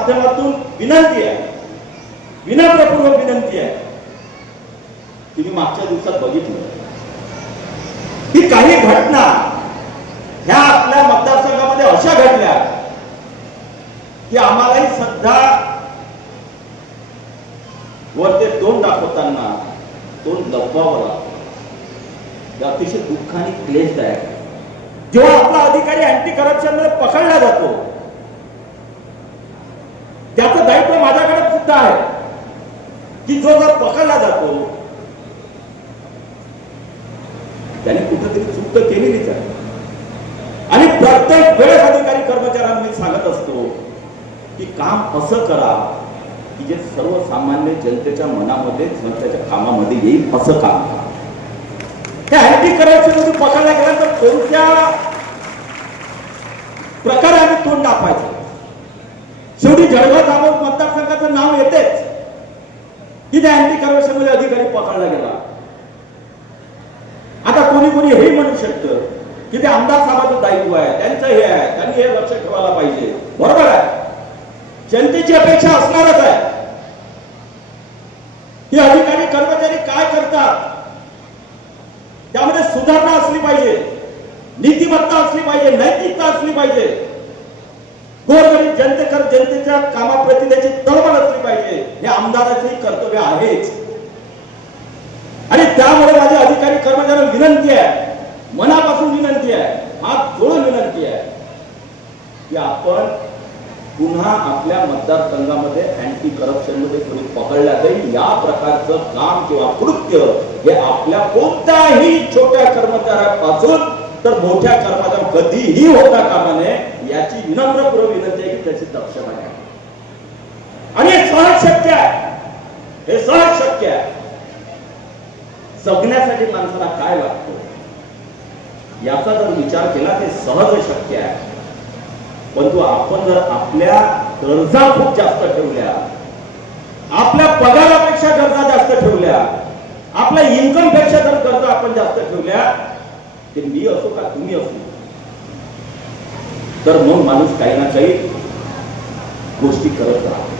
माध्यमातून विनंती आहे, विनम्रपूर्वक विनंती आहे. तुम्ही मागच्या दिवसात बघितलं की काही घटना ह्या आपल्या मतदारसंघामध्ये अशा घडल्या की आम्हालाही सध्या वर ते तोंड दाखवताना तोंड लपवावं लागतं. हे अतिशय दुःख आणि क्लेशदायक आहे. जेव्हा आपला अधिकारी अँटी करप्शन मध्ये पकडला जातो, त्याचं दायित्व माझ्याकडे सुद्धा आहे की जो जर पकडला जातो त्याने कुठेतरी चूक तर केलेलीच आहे. आणि प्रत्येक वेळेस अधिकारी कर्मचाऱ्यांना मी सांगत असतो की काम असं करा की जे सर्वसामान्य जनतेच्या मनामध्ये जनतेच्या कामामध्ये येईल असं काम करा. हे अँटी करप्शन मध्ये पकडला गेल्यानंतर कोणत्या प्रकारे आम्ही तोंड दाखवायचं. शेवटी जळगाव जामोद मतदारसंघाचं नाव येतेच की त्या अँटी करप्शन मध्ये अधिकारी पकडला गेला. आता कोणी कोणी हे म्हणू शकतं की ते आमदार साहेबांचं दायित्व आहे, त्यांचं हे आहे, त्यांनी हे लक्ष ठेवायला पाहिजे. बरोबर आहे, जनतेची अपेक्षा असणारच आहे की अधिकारी कर्मचारी काय करतात त्यामध्ये सुधारणा असली पाहिजे, नीतिमत्ता असली पाहिजे, नैतिकता असली पाहिजे, गोरगरीब जनतेच्या कामाप्रती त्याची तळमळ असली पाहिजे. हे आमदाराचंही कर्तव्य आहेच. आणि त्यामुळे माझे अधिकारी कर्मचाऱ्यांना विनंती आहे, मनापासून विनंती आहे, हात जोडून विनंती आहे की आपण पुन्हा आपल्या मतदारसंघामध्ये अँटी करप्शन मध्ये कोणी पकडला जाईल या प्रकारचं काम किंवा कृत्य हे आपल्या कोणत्याही छोट्या कर्मचाऱ्यापासून तर मोठ्या कर्मचाऱ्या कधीही होता कामा नये याची विनम्रपूर्वक विनंती आहे की त्याची दक्षता घ्या. आणि हे सहज शक्य आहे, हे सहज शक्य आहे. जगण्यासाठी माणसाला काय लागतं याचा जर विचार केला ते सहज शक्य आहे. परंतु आपण जर आपल्या गरजा खूप जास्त ठेवल्या, आपल्या पगारापेक्षा गरजा जास्त ठेवल्या, आपल्या इन्कम पेक्षा जर गरजा आपण जास्त ठेवल्या, ते मी असो का तुम्ही असो, तर मग माणूस काही ना काही गोष्टी करत राहतो.